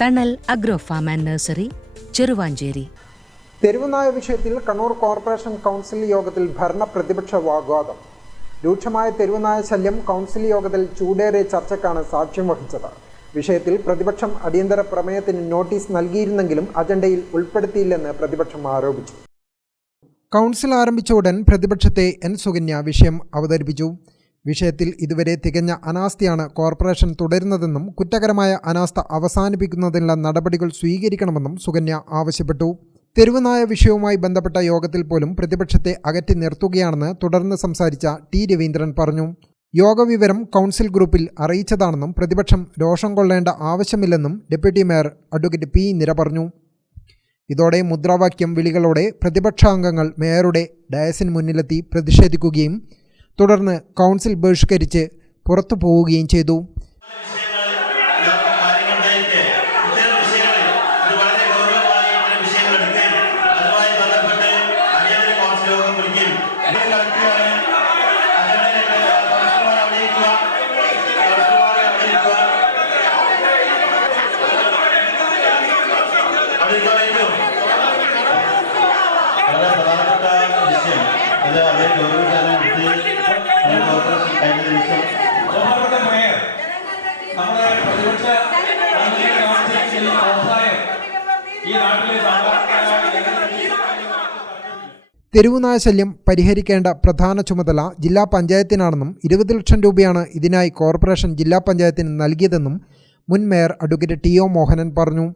Thanal agro farm and nursery Cheruvanchery. തെരുവുനായ വിഷയത്തിൽ Kannur corporation council യോഗത്തിൽ ഭരണ പ്രതിപക്ഷ വാഗ്വാദം. രൂക്ഷമായ തെരുവുനായ ശല്യം കൗൺസിൽ യോഗത്തിൽ ചൂടേറിയ ചർച്ചയ്ക്കാണ് സാക്ഷ്യം വഹിച്ചത്. വിഷയത്തിൽ പ്രതിപക്ഷം അടിയന്തര പ്രമേയത്തിന് നോട്ടീസ് നൽകിയിരുന്നെങ്കിലും അജണ്ടയിൽ ഉൾപ്പെടുത്തിയില്ലെന്ന് പ്രതിപക്ഷം ആരോപിച്ചു. കൗൺസിൽ ആരംഭിച്ച ഉടൻ പ്രതിപക്ഷത്തെ എൻ സുകന്യ വിഷയം അവതരിപ്പിച്ചു. വിഷയത്തിൽ ഇതുവരെ തികഞ്ഞ അനാസ്ഥയാണ് കോർപ്പറേഷൻ തുടരുന്നതെന്നും കുറ്റകരമായ അനാസ്ഥ അവസാനിപ്പിക്കുന്നതിനുള്ള നടപടികൾ സ്വീകരിക്കണമെന്നും സുകന്യ ആവശ്യപ്പെട്ടു. തെരുവുനായ വിഷയവുമായി ബന്ധപ്പെട്ട യോഗത്തിൽ പോലും പ്രതിപക്ഷത്തെ അകറ്റി നിർത്തുകയാണെന്ന് തുടർന്ന് സംസാരിച്ച ടി രവീന്ദ്രൻ പറഞ്ഞു. യോഗവിവരം കൗൺസിൽ ഗ്രൂപ്പിൽ അറിയിച്ചതാണെന്നും പ്രതിപക്ഷം രോഷം കൊള്ളേണ്ട ആവശ്യമില്ലെന്നും ഡെപ്യൂട്ടി മേയർ അഡ്വക്കേറ്റ് പി നിര പറഞ്ഞു. ഇതോടെ മുദ്രാവാക്യം വിളികളോടെ പ്രതിപക്ഷാംഗങ്ങൾ മേയറുടെ ഡയസിന് മുന്നിലെത്തി പ്രതിഷേധിക്കുകയും തുടർന്ന് കൗൺസിൽ ബഹിഷ്കരിച്ച് പുറത്തു പോവുകയും ചെയ്തു. അതെ അതെ വിഷയം. അത് കൗൺസിൽ ഓഫായം ഈ നാട്ടിലെ തെരുവുനായ ശല്യം പരിഹരിക്കേണ്ട പ്രധാന ചുമതല ജില്ലാ പഞ്ചായത്തിനാണെന്നും ഇരുപത് ലക്ഷം രൂപയാണ് ഇതിനായി കോർപ്പറേഷൻ ജില്ലാ പഞ്ചായത്തിന് നൽകിയതെന്നും മുൻ mayor advocate T O Mohanan പറഞ്ഞു.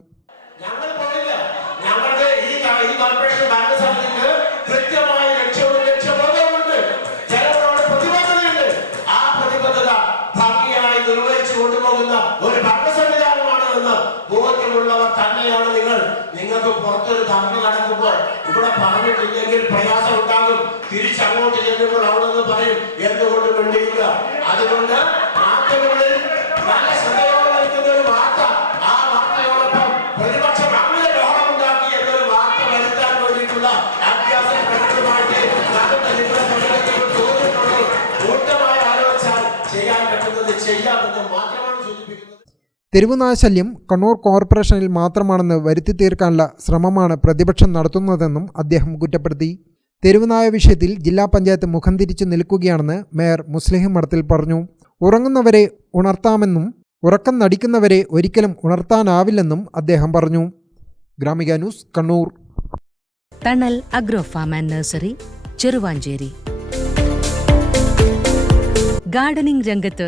തന്നെയാണ് നിങ്ങൾ. നിങ്ങൾക്ക് പുറത്തൊരു ധർമ്മ നടക്കുമ്പോൾ ഇവിടെ പറഞ്ഞിട്ടില്ലെങ്കിൽ പ്രയാസം ഉണ്ടാകും. തിരിച്ചങ്ങോട്ട് ചെല്ലുമ്പോൾ അവിടെ നിന്ന് പറയും എന്തുകൊണ്ട് വേണ്ടിയില്ല അതുകൊണ്ട് നല്ല ഒരു ആ ചെയ്യാമെന്ന് മാത്രമാണ് സൂചിപ്പിക്കുന്നത്. തെരുവുനായ ശല്യം കണ്ണൂർ കോർപ്പറേഷനിൽ മാത്രമാണെന്ന് വരുത്തി തീർക്കാനുള്ള ശ്രമമാണ് പ്രതിപക്ഷം നടത്തുന്നതെന്നും അദ്ദേഹം കുറ്റപ്പെടുത്തി. തെരുവുനായ വിഷയത്തിൽ ജില്ലാ പഞ്ചായത്ത് മുഖം തിരിച്ചു നിൽക്കുകയാണെന്ന് മേയർ മുസ്ലിം മഠത്തിൽ പറഞ്ഞു. ഉറങ്ങുന്നവരെ ഉണർത്താമെന്നും ഉറക്കം നടിക്കുന്നവരെ ഒരിക്കലും ഉണർത്താനാവില്ലെന്നും അദ്ദേഹം പറഞ്ഞു. Gramika news Kannur. Thanal agro farm and nursery Cheruvanchery. Gardening രംഗത്ത്